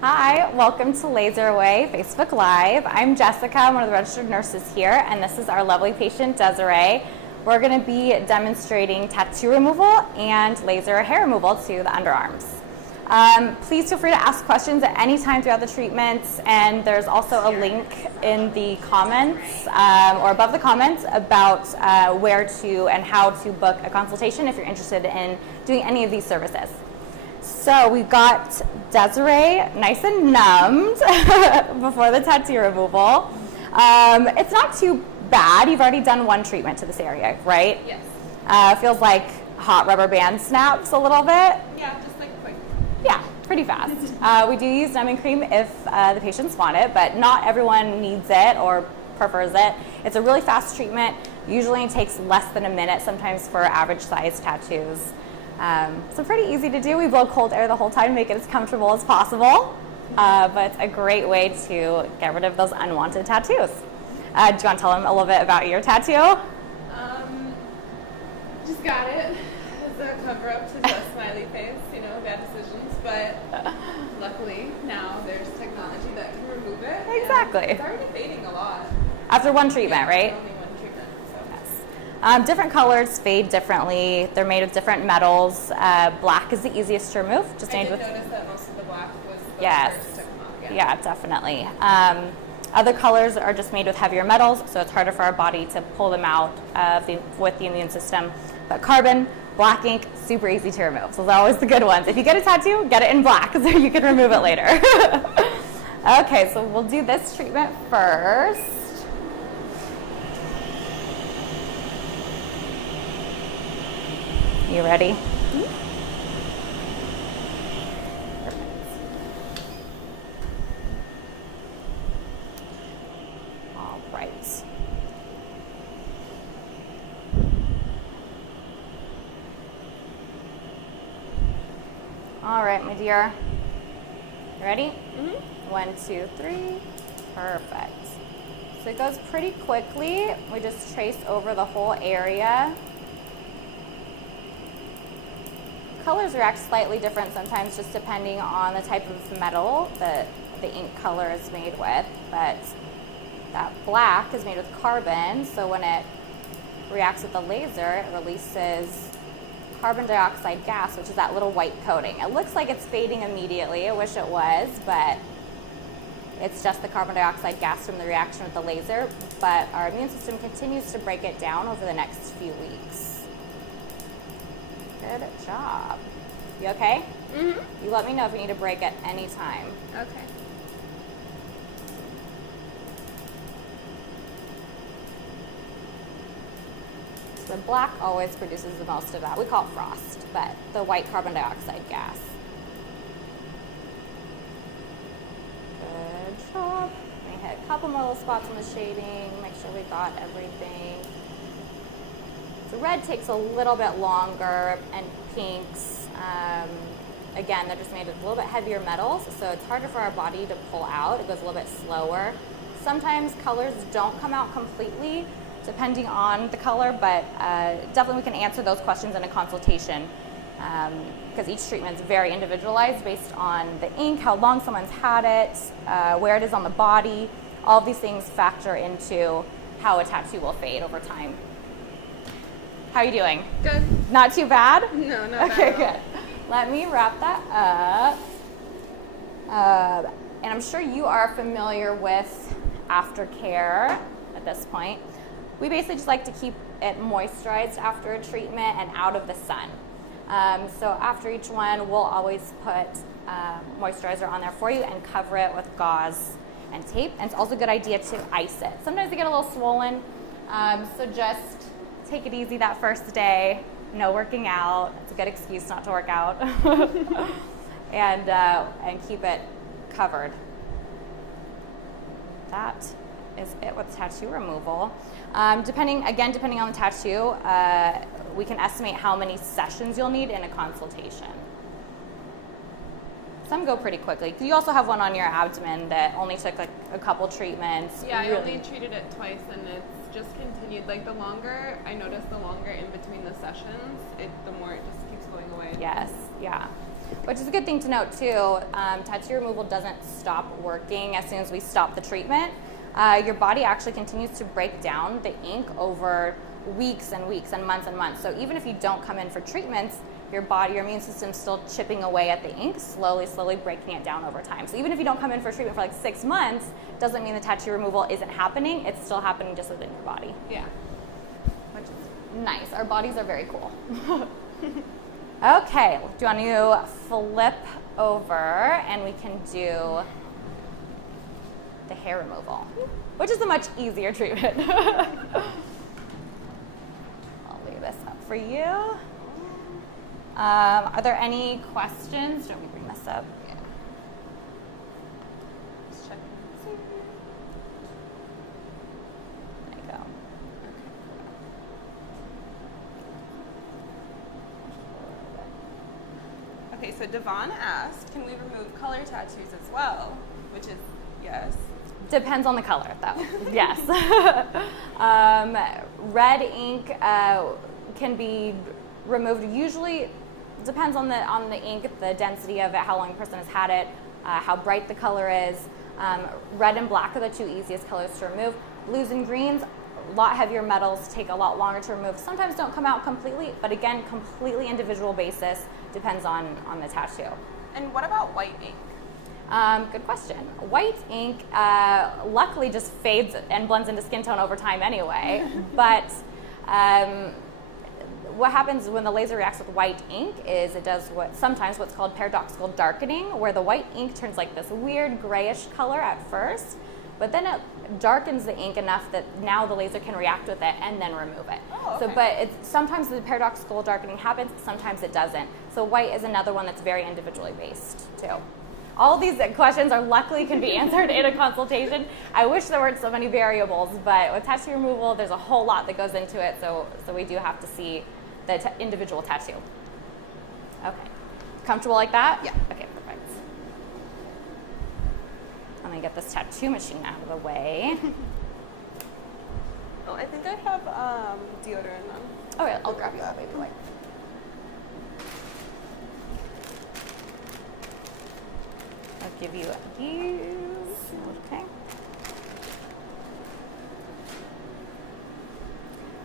Hi, welcome to LaserAway Facebook Live. I'm Jessica, I'm one of the registered nurses here, and this is our lovely patient, DesiRee. We're going to be demonstrating tattoo removal and laser hair removal to the underarms. Please feel free to ask questions at any time throughout the treatments, and there's also a link in the comments or above the comments about where to and how to book a consultation if you're interested in doing any of these services. So we've got DesiRee nice and numbed before the tattoo removal. It's not too bad. You've already done one treatment to this area, right? Yes. Feels like hot rubber band snaps a little bit. Yeah, just like quick. Yeah, pretty fast. We do use numbing cream if the patients want it, but not everyone needs it or prefers it. It's a really fast treatment. Usually it takes less than a minute, sometimes for average size tattoos. So pretty easy to do. We blow cold air the whole time to make it as comfortable as possible, but it's a great way to get rid of those unwanted tattoos. Do you want to tell them a little bit about your tattoo? Just got it as a cover up to the smiley face, you know, bad decisions, but luckily now there's technology that can remove it. Exactly. It's already fading a lot. After one treatment, right? Only one treatment, so. Yes. Different colors fade differently. They're made of different metals. Black is the easiest to remove. Just I made did with. notice that most of the black was the Yes. first to come off. Yeah, definitely. Other colors are just made with heavier metals, so it's harder for our body to pull them out with the immune system. But carbon, black ink, super easy to remove. So those are always the good ones. If you get a tattoo, get it in black so you can remove it later. Okay, so we'll do this treatment first. You ready? All right. All right, my dear. You ready? Mm-hmm. 1, 2, 3. Perfect. So it goes pretty quickly. We just trace over the whole area. Colors react slightly different sometimes just depending on the type of metal that the ink color is made with, but that black is made with carbon, so when it reacts with the laser, it releases carbon dioxide gas, which is that little white coating. It looks like it's fading immediately. I wish it was, but it's just the carbon dioxide gas from the reaction with the laser, but our immune system continues to break it down over the next few weeks. Good job. You okay? Mm-hmm. You let me know if you need a break at any time. Okay. The black always produces the most of that. We call it frost, but the white carbon dioxide gas. Good job. Let me hit a couple more little spots on the shading, make sure we got everything. So red takes a little bit longer, and pinks, again, they're just made with a little bit heavier metals, so it's harder for our body to pull out. It goes a little bit slower. Sometimes colors don't come out completely, depending on the color, but definitely we can answer those questions in a consultation because each treatment is very individualized based on the ink, how long someone's had it, where it is on the body. All of these things factor into how a tattoo will fade over time. How are you doing? Good. Not too bad? No, not bad. Okay, good. Let me wrap that up. And I'm sure you are familiar with Aftercare at this point. We basically just like to keep it moisturized after a treatment and out of the sun. So after each one, we'll always put moisturizer on there for you and cover it with gauze and tape. And it's also a good idea to ice it. Sometimes they get a little swollen, so just take it easy that first day. No working out. It's a good excuse not to work out. and keep it covered. That is it with tattoo removal. Depending on the tattoo, we can estimate how many sessions you'll need in a consultation. Some go pretty quickly. You also have one on your abdomen that only took like a couple treatments. Yeah, I only treated it twice, and it's just continued. Like the longer, I noticed the longer in between the sessions, the more it just keeps going away. Yes, yeah. Which is a good thing to note too. Tattoo removal doesn't stop working as soon as we stop the treatment. Your body actually continues to break down the ink over weeks and weeks and months. So even if you don't come in for treatments, your immune system's still chipping away at the ink, slowly breaking it down over time. So even if you don't come in for treatment for like 6 months, doesn't mean the tattoo removal isn't happening. It's still happening just within your body. Yeah. Which is nice. Our bodies are very cool. Okay, do you want to flip over and we can do the hair removal, which is a much easier treatment. I'll leave this up for you. Are there any questions? Don't we bring this up? Yeah. Just checking. There you go. Okay, so Devon asked, can we remove color tattoos as well? Which is yes. Depends on the color, though. Yes. Red ink can be removed. Usually, depends on the ink, the density of it, how long the person has had it, how bright the color is. Red and black are the two easiest colors to remove. Blues and greens, a lot heavier metals, take a lot longer to remove. Sometimes don't come out completely, but again, completely individual basis. Depends on the tattoo. And what about white ink? Good question. White ink luckily just fades and blends into skin tone over time anyway, but what happens when the laser reacts with white ink is it does sometimes what's called paradoxical darkening, where the white ink turns like this weird grayish color at first, but then it darkens the ink enough that now the laser can react with it and then remove it. Oh, okay. So, but sometimes the paradoxical darkening happens, sometimes it doesn't. So white is another one that's very individually based too. All of these questions are luckily can be answered in a consultation. I wish there weren't so many variables, but with tattoo removal, there's a whole lot that goes into it, so we do have to see the individual tattoo. Okay. Comfortable like that? Yeah. Okay, perfect. I'm gonna get this tattoo machine out of the way. Oh, I think I have deodorant on. Oh, yeah, I'll grab you that baby wipe. I'll give you these. Okay.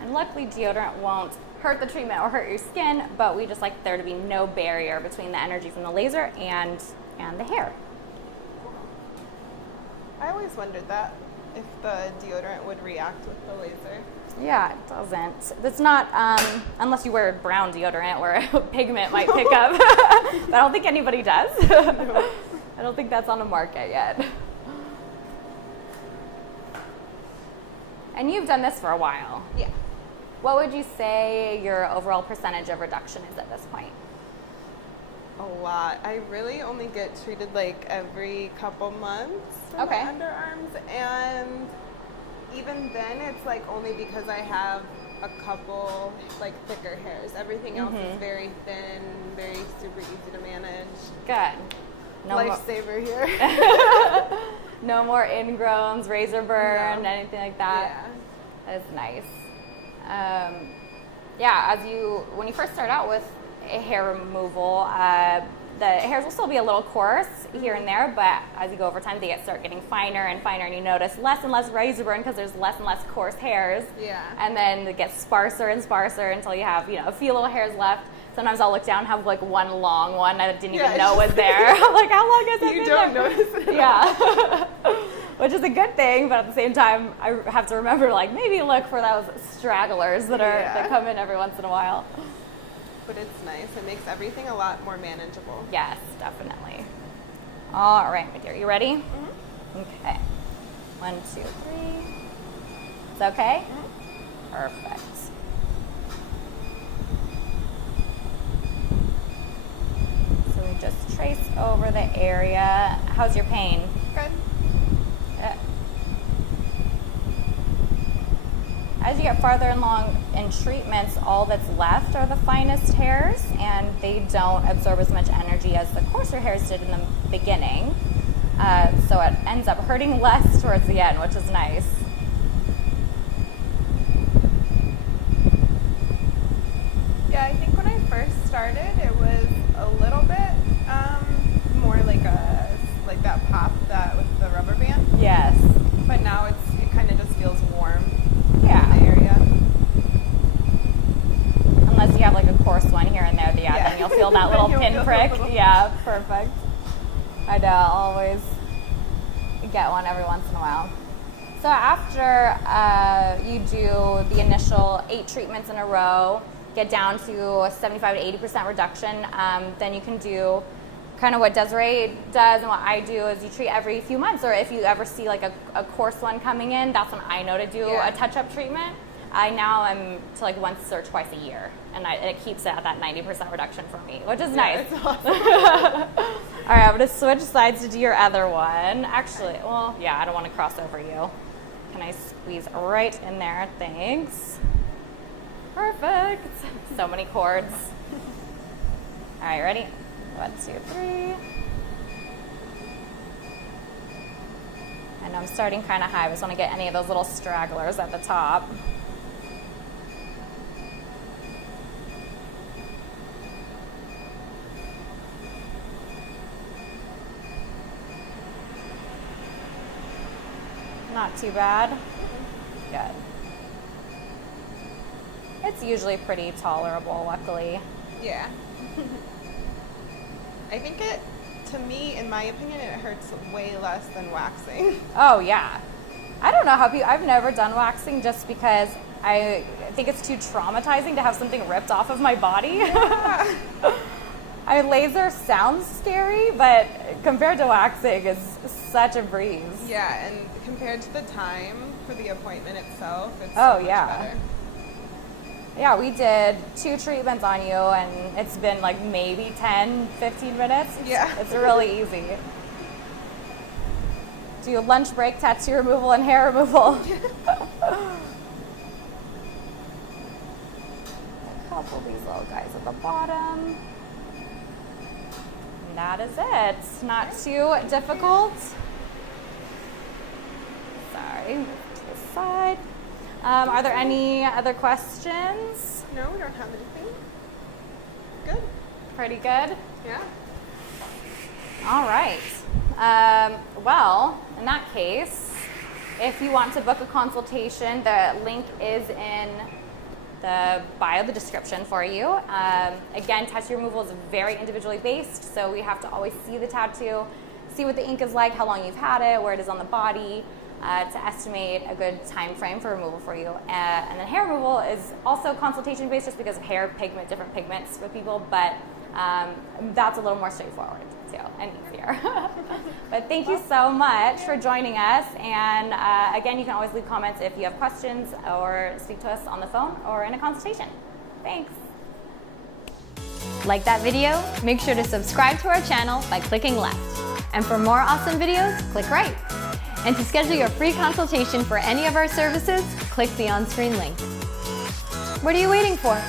And luckily, deodorant won't hurt the treatment or hurt your skin, but we just like there to be no barrier between the energy from the laser and the hair. I always wondered that, if the deodorant would react with the laser. Yeah, it doesn't. It's not, unless you wear brown deodorant where pigment might pick up. But I don't think anybody does. No. I don't think that's on the market yet. And you've done this for a while. Yeah. What would you say your overall percentage of reduction is at this point? A lot. I really only get treated like every couple months for Okay. my underarms, and even then it's like only because I have a couple like thicker hairs. Everything else is very thin, very super easy to manage. Good. No Lifesaver here. No more ingrowns, razor burn, No. anything like that. Yeah. That's nice. Yeah, when you first start out with a hair removal, the hairs will still be a little coarse here and there, but as you go over time, they start getting finer and finer, and you notice less and less razor burn because there's less and less coarse hairs. Yeah. And then it gets sparser and sparser until you have, a few little hairs left. Sometimes I'll look down and have like one long one I didn't even know was there. I'm like, how long has that been You don't there? notice it. Yeah. Which is a good thing, but at the same time, I have to remember, like, maybe look for those stragglers that come in every once in a while. But it's nice. It makes everything a lot more manageable. Yes, definitely. All right, my dear, you ready? Mm-hmm. Okay. 1, 2, 3. It's okay? Mm-hmm. Perfect. So we just trace over the area. How's your pain? Good. Good. As you get farther along in treatments, all that's left are the finest hairs, and they don't absorb as much energy as the coarser hairs did in the beginning. So it ends up hurting less towards the end, which is nice. Yeah, I think when I first started, it was a little bit like that pop that with the rubber band. Yes. But now it kind of just feels warm. Yeah. In the area. Unless you have like a coarse one here and there, then you'll feel that little pinprick. Yeah, perfect. I know, I'll always get one every once in a while. So after you do the initial 8 treatments in a row, get down to 75 to 80% reduction, then you can do kind of what Desiree does, and what I do is you treat every few months, or if you ever see like a coarse one coming in, that's when I know to do a touch-up treatment. I now am to like once or twice a year, and it keeps it at that 90% reduction for me, which is nice. It's awesome. All right, I'm gonna switch sides to do your other one. Actually, well, yeah, I don't want to cross over you. Can I squeeze right in there? Thanks. Perfect. So many cords. All right, ready? 1, 2, 3. And I'm starting kind of high. I just want to get any of those little stragglers at the top. Not too bad. Good. It's usually pretty tolerable, luckily. Yeah. I think to me, in my opinion, it hurts way less than waxing. Oh, yeah. I don't know how I've never done waxing just because I think it's too traumatizing to have something ripped off of my body. Yeah. Laser sounds scary, but compared to waxing, it's such a breeze. Yeah, and compared to the time for the appointment itself, it's Oh, so much yeah. better. Yeah, we did 2 treatments on you, and it's been like maybe 10, 15 minutes. It's really easy. Do lunch break, tattoo removal, and hair removal. A couple of these little guys at the bottom. And that is it. Not too difficult. Sorry, move to the side. Are there any other questions? No, we don't have anything. Good. Pretty good? Yeah. All right. Well, in that case, if you want to book a consultation, the link is in the bio, the description for you. Again, tattoo removal is very individually based, so we have to always see the tattoo, see what the ink is like, how long you've had it, where it is on the body, to estimate a good time frame for removal for you. And then hair removal is also consultation based just because of hair pigment, different pigments for people, but that's a little more straightforward too and easier. But thank you so much for joining us. And again, you can always leave comments if you have questions or speak to us on the phone or in a consultation. Thanks. Like that video? Make sure to subscribe to our channel by clicking left. And for more awesome videos, click right. And to schedule your free consultation for any of our services, click the on-screen link. What are you waiting for?